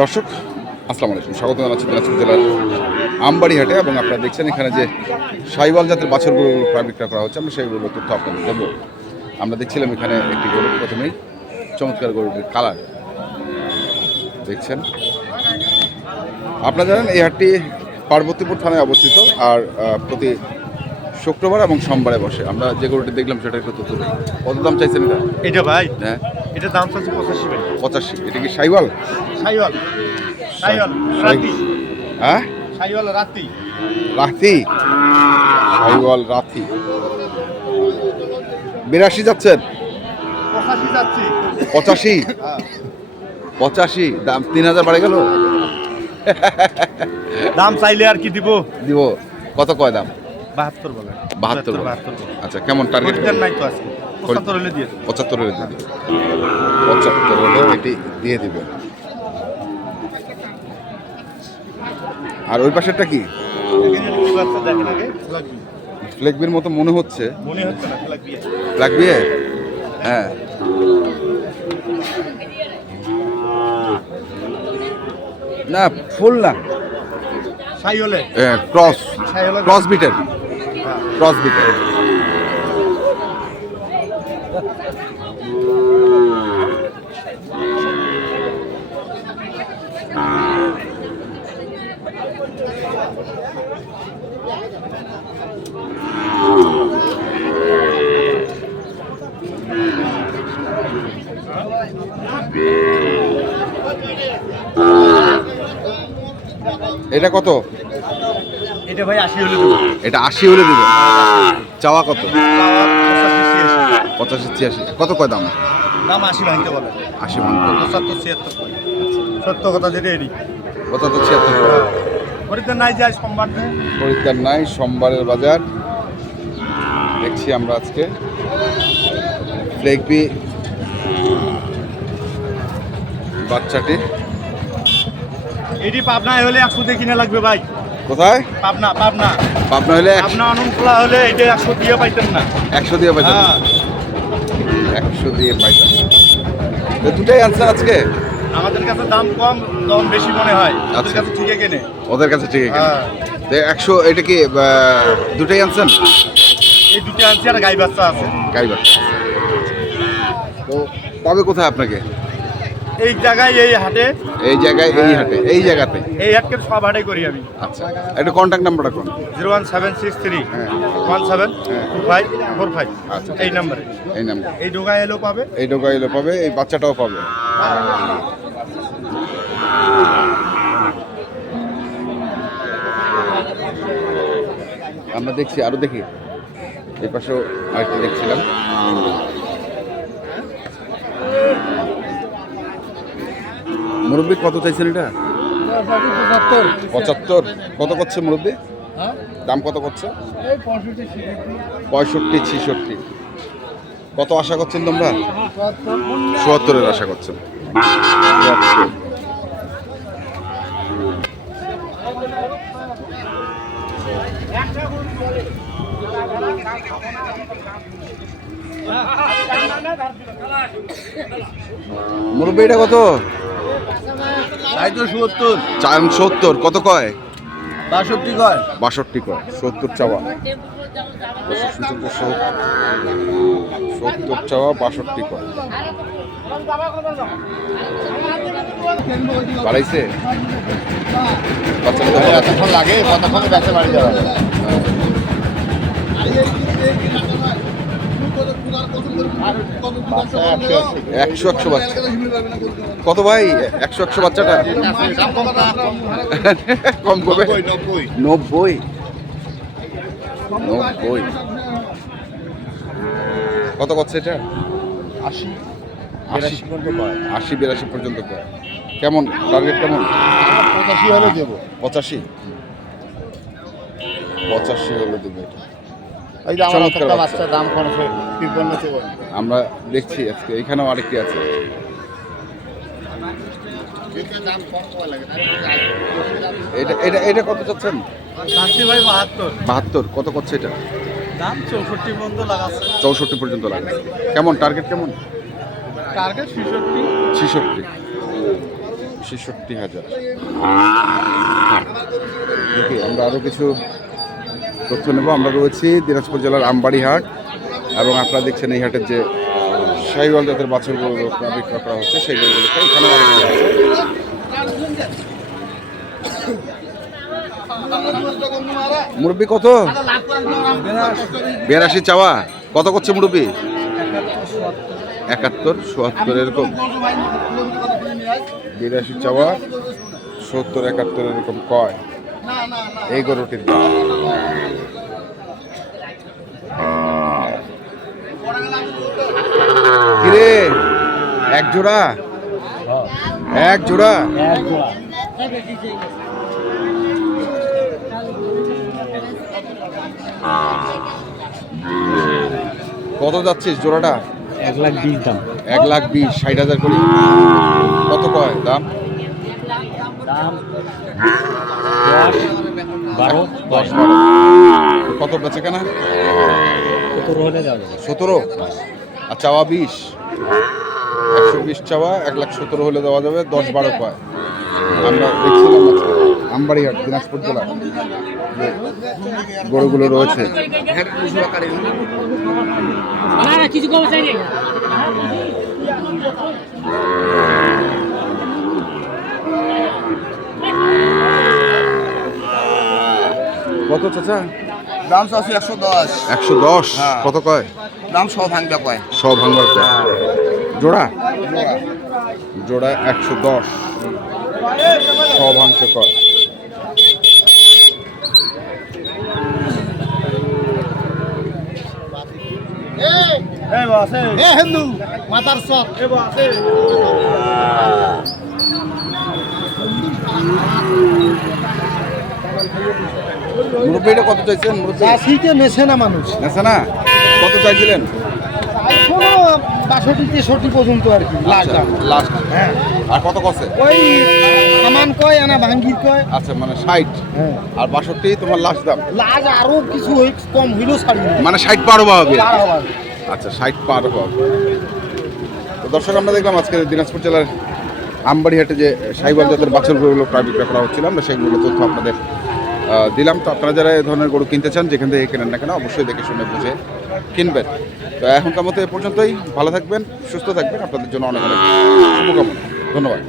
দর্শক আসসালামু আলাইকুম। স্বাগত জানাচ্ছি দিনাজপুর জেলার আমবাড়িহাটে এবং আপনারা দেখছেন এখানে যে সাইওয়াল জাতের বাছরগুলো প্রায় বিক্রয় করা হচ্ছে। আমরা সেইগুলো তথ্য আপনাদের দেবো। আমরা দেখছিলাম এখানে একটি গরু প্রথমেই চমৎকার গরুটির কালার। দেখছেন? আপনারা জানেন এই হাটটি পার্বতীপুর থানায় অবস্থিত আর প্রতি শুক্রবার এবং সোমবারে বসে। আমরা যে গরুটি দেখলাম সেটা একটু তথ্য কত দাম চাইছেন এটা? এটা ভাই। হ্যাঁ। এটা দাম চাচ্ছে পঁচাশি ভাই। পঁচাশি এটা কি সাইওয়াল? সাইওয়াল। সাইওয়াল রাতি। হ্যাঁ? সাইওয়াল রাতি। রাথি সাইওয়াল রাথি বিরাশি যাচ্ছেন? পঁচাশি যাচ্ছি। পঁচাশি। পঁচাশি? দাম তিন হাজার বাড়ে গেল? দাম চাইলে আর কি দিব? দিব। কত কয় দাম? বাহাত্তর বলে। বাহাত্তর আচ্ছা কেমন টার্গেট নাই তো আজকে। পঁচাত্তর হলে দিয়ে। পঁচাত্তর হলে দিয়ে দিবে। পঁচাত্তর হলে এটি দিয়ে দিবে। আর ওই পাশেরটা কি। ফ্লেকবির মতো মনে হচ্ছে। মনে হচ্ছে না ফ্ল্যাগ বিয়ে। ফ্ল্যাগ বিয়ে হ্যাঁ না ফুল না ক্রস ক্রস বিটের। ক্রস বিটের এটা কত? এটা ভাই আশি হলে দেবো। এটা আশি হলে দিবে। চাওয়া কত? পঁচাশি, ছিয়াশি। কত কয় দাম? দাম আশি ভাঙতে বলে আশি ভাঙতে পঁচাত্তর ছিয়াত্তর সত্য কথা যেটা এডি পঁচাত্তর ছিয়াত্তর খরিদ্দার নাই যায় সোমবার পরিষ্কার নাই সোমবারের বাজার। দেখছি আমরা আজকে। ফ্লেগবি বাচ্চাটি। এডি পাবনায় হলে একশো দিয়ে কিনে লাগবে ভাই। কোথায়? পাবনা পাবনা। পাবনা হলে পাবনা অনন্তলা হলে এটা একশো দিয়ে পাইতেন না। একশো দিয়ে পাইতেন হ্যাঁ। একশো দিয়ে পাইতেন তো দুটাই আনছেন আজকে? আমাদের কাছে দাম কম দাম বেশি মনে হয়। ওদের আচ্ছা। কাছে ঠিকই কেনে। ওদের কাছে ঠিক আছে হ্যাঁ। তো একশো এটা কি দুটাই আনছেন এই দুটো আনছি আর গাই বাচ্চা আছে। গাই বাচ্চা। তো পাবে কোথায় আপনাকে? এই জায়গায় এই হাটে? এই জায়গায় এই হাটে এই জায়গাতে? এই হাটকে সব হাটে করি আমি। আচ্ছা একটা কন্ট্যাক্ট নাম্বারটা কোন? Zero one seven six three. হ্যাঁ। ওয়ান সেভেন হ্যাঁ। Two five four five. আচ্ছা। এই নাম্বারে। এই নাম্বার। এই ডোগায় এলেও পাবে? এই ডোকা এলে পাবে এই বাচ্চাটাও পাবে। আমরা দেখছি আরও দেখি। এই পাশেও আরেকটা দেখছিলাম। মুরব্বী কত চাইছেন এটা? পঁচাত্তর। কত করছে মুরব্বী? দাম কত করছে? পঁয়ষট্টি ছিষট্টি। কত আশা করছেন তোমরা? চুয়াত্তরের আশা করছেন। মুরব্বী এটা কত? চার সত্তর। কত কয়? বাষট্টি কয়? বাষট্টি কয় সত্তর চাওয়া। সত্তর চাওয়া বাষট্টি কয়। বাড়াইছে? লাগে কতক্ষণে বেঁচে বাড়ি যাওয়া? একশো একশো বাচ্চা। কত ভাই? একশো একশো বাচ্চাটা? কম করবে নব্বই নব্বই। কত করছে এটা? আশি। আশি। আশি বিরাশি পর্যন্ত কেমন? টার্গেট কেমন? পঁচাশি হলে দেবো। পঁচাশি? পঁচাশি হলে দেবে এটা এই যে আমার চমৎকার একটা বাচ্চা। দাম আমরা দেখছি আজকে এখানেও আরেকটি আছে। এটা এটা এটা কত চাচ্ছেন? ভাই বাহাত্তর। বাহাত্তর কত করছে এটা? দাম চৌষট্টি পর্যন্ত লাগাচ্ছে। চৌষট্টি পর্যন্ত লাগে কেমন টার্গেট কেমন? টার্গেট ছেষট্টি। ছেষট্টি। ছেষট্টি হাজার। আমরা আরও কিছু তথ্য নেব। আমরা রয়েছি দিনাজপুর জেলার আমবাড়ি হাট এবং আপনারা দেখছেন এই হাটের যে সাইওয়াল জাতের বাছরগুলো বিক্রয় করা হচ্ছে সেইগুলোকে এখানে মুরব্বী কত? বিরাশি চাওয়া। কত করছে মুরব্বী? একাত্তর চুয়াত্তর এরকম। বিরাশি চাওয়া, সত্তর, একাত্তর, এরকম কয়? এই গরুটির কিরে এক জোড়া? এক জোড়া? কত যাচ্ছিস জোড়াটা? এক লাখ বিশ দাম। এক লাখ বিশ ষাট হাজার করে। কত কয় দাম? দাম দশ বারো দশ বারো। কত বেচে কেনা? সত্তর হলে যাবে। সতেরো? আর চাওয়া বিশ? একশো বিশ চাওয়া এক লাখ সতেরো হলে দেওয়া যাবে দশ বারো কয় আমরা দেখছিলাম আমবাড়িহাট দিনাজপুর জেলা যে গরুগুলো রয়েছে। কিছু কম চাই কত চাচা? দাম চাচ্ছি একশো দশ। একশো দশ? হ্যাঁ। কত কয়? দাম সব ভাঙবে কয়। সব ভাঙবার কয়। জোড়া? জোড়া। একশো দশ। সব ভাঙছ কয়। এ হিন্দু মাতার সব মুরব্বী এটা কত চাইছেন? চাষিকে নেছে না মানুষ। নেছে না? কত চাইছিলেন? এখনও বাষট্টি তেষট্টি পর্যন্ত আর কি লাস্ট লাস্ট। হ্যাঁ। আর কত কছে ওই সামান কয় আনা ভাঙ্গির কয়। আচ্ছা মানে ষাট। হ্যাঁ। আর বাষট্টি তোমার লাস্ট দাম? লাজ আরও কিছু কম হইলেও ছাড়ি মানে ষাট পারো হবে আচ্ছা ষাট পার হবে। তো দর্শক আমরা দেখলাম আজকে দিনাজপুর জেলার আমবাড়িহাটে যে সাইবার জাতের বাছরগুলো প্রায় বিক্রয় করা হচ্ছিল আমরা সেইগুলো তথ্য আপনাদের দিলাম। তো আপনারা যারা এই ধরনের গরু কিনতে চান, যেখান থেকে কেনেন না কেন, অবশ্যই দেখে শুনে বুঝে কিনবেন। তো এখনকার মতো এ পর্যন্তই। ভালো থাকবেন, সুস্থ থাকবেন। আপনাদের জন্য অনেক অনেক শুভকামনা। ধন্যবাদ।